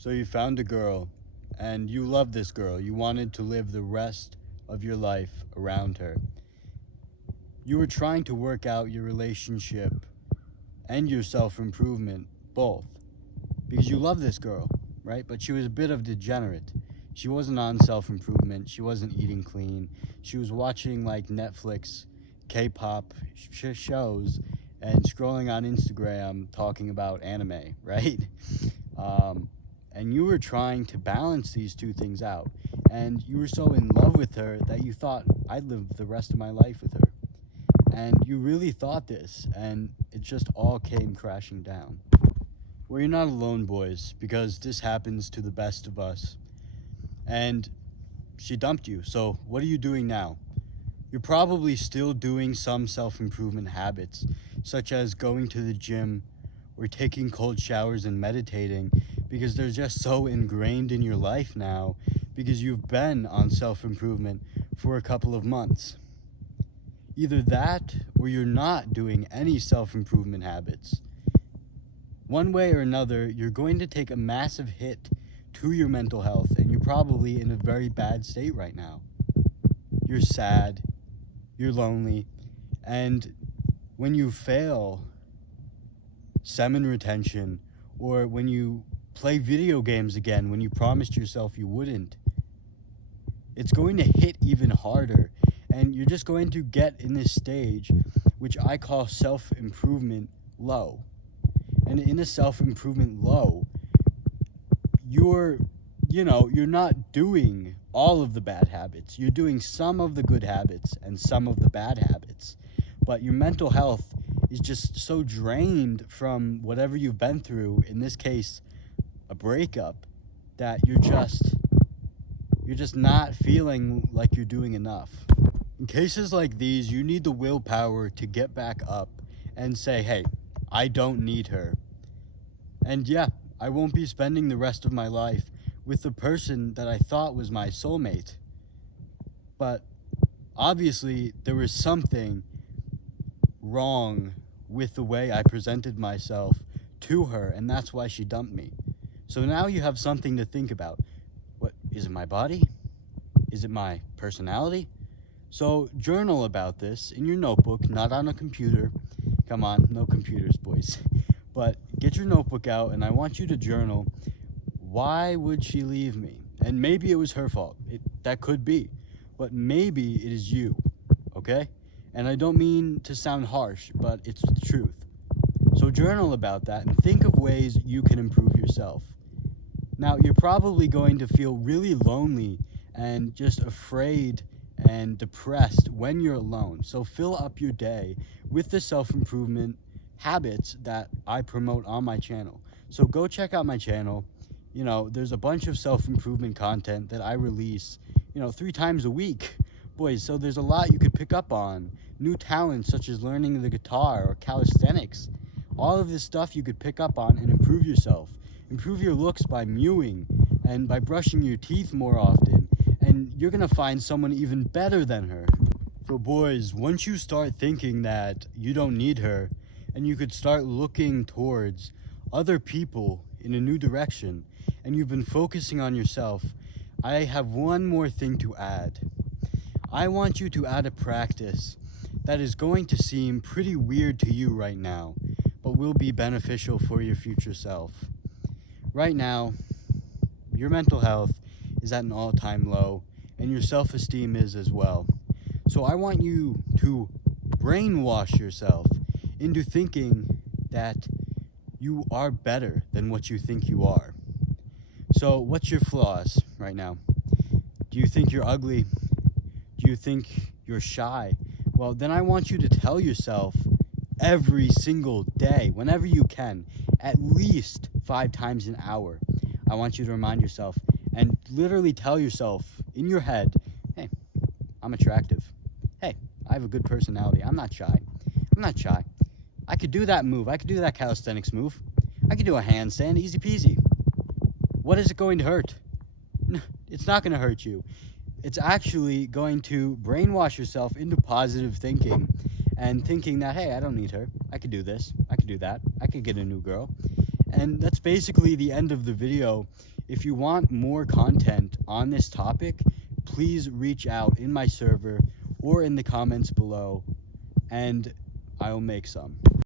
So you found a girl, and you love this girl. You wanted to live the rest of your life around her. You were trying to work out your relationship and your self-improvement, both, because you love this girl, right? But she was a bit of a degenerate. She wasn't on self-improvement. She wasn't eating clean. She was watching like Netflix, K-pop shows, and scrolling on Instagram talking about anime, right? And you were trying to balance these two things out. And you were so in love with her that you thought, I'd live the rest of my life with her. And you really thought this, and it just all came crashing down. Well, you're not alone, boys, because this happens to the best of us. And she dumped you, so what are you doing now? You're probably still doing some self-improvement habits, such as going to the gym or taking cold showers and meditating, because they're just so ingrained in your life now because you've been on self-improvement for a couple of months. Either that or you're not doing any self-improvement habits. One way or another, you're going to take a massive hit to your mental health, and you're probably in a very bad state right now. You're sad, you're lonely, and when you fail semen retention, or when you play video games again when you promised yourself you wouldn't, it's going to hit even harder, and you're just going to get in this stage which I call self-improvement low. And in a self-improvement low, you're not doing all of the bad habits. You're doing some of the good habits and some of the bad habits, but your mental health is just so drained from whatever you've been through, in this case a breakup, that you're just not feeling like you're doing enough. In cases like these, you need the willpower to get back up and say, hey, I don't need her. And yeah, I won't be spending the rest of my life with the person that I thought was my soulmate. But obviously there was something wrong with the way I presented myself to her, and that's why she dumped me. So now you have something to think about. What is it, my body? Is it my personality? So journal about this in your notebook, not on a computer. Come on, no computers, boys. But get your notebook out, and I want you to journal, why would she leave me? And maybe it was her fault. That could be. But maybe it is you, okay? And I don't mean to sound harsh, but it's the truth. So journal about that and think of ways you can improve yourself. Now, you're probably going to feel really lonely and just afraid and depressed when you're alone. So fill up your day with the self-improvement habits that I promote on my channel. So go check out my channel. There's a bunch of self-improvement content that I release, 3 times a week. Boys, so there's a lot you could pick up on. New talents such as learning the guitar or calisthenics. All of this stuff you could pick up on and improve yourself. Improve your looks by mewing and by brushing your teeth more often. And you're going to find someone even better than her. So boys, once you start thinking that you don't need her, and you could start looking towards other people in a new direction, and you've been focusing on yourself, I have one more thing to add. I want you to add a practice that is going to seem pretty weird to you right now, but will be beneficial for your future self. Right now, your mental health is at an all-time low, and your self-esteem is as well. So I want you to brainwash yourself into thinking that you are better than what you think you are. So what's your flaws right now? Do you think you're ugly? Do you think you're shy? Well, then I want you to tell yourself every single day, whenever you can, at least 5 times an hour. I want you to remind yourself and literally tell yourself in your head, hey, I'm attractive. Hey, I have a good personality. I'm not shy. I could do that move. I could do that calisthenics move. I could do a handstand, easy peasy. What is it going to hurt? No, it's not going to hurt you. It's actually going to brainwash yourself into positive thinking and thinking that, hey, I don't need her. I could do this. I could do that. I could get a new girl. And that's basically the end of the video. If you want more content on this topic, please reach out in my server or in the comments below, and I'll make some.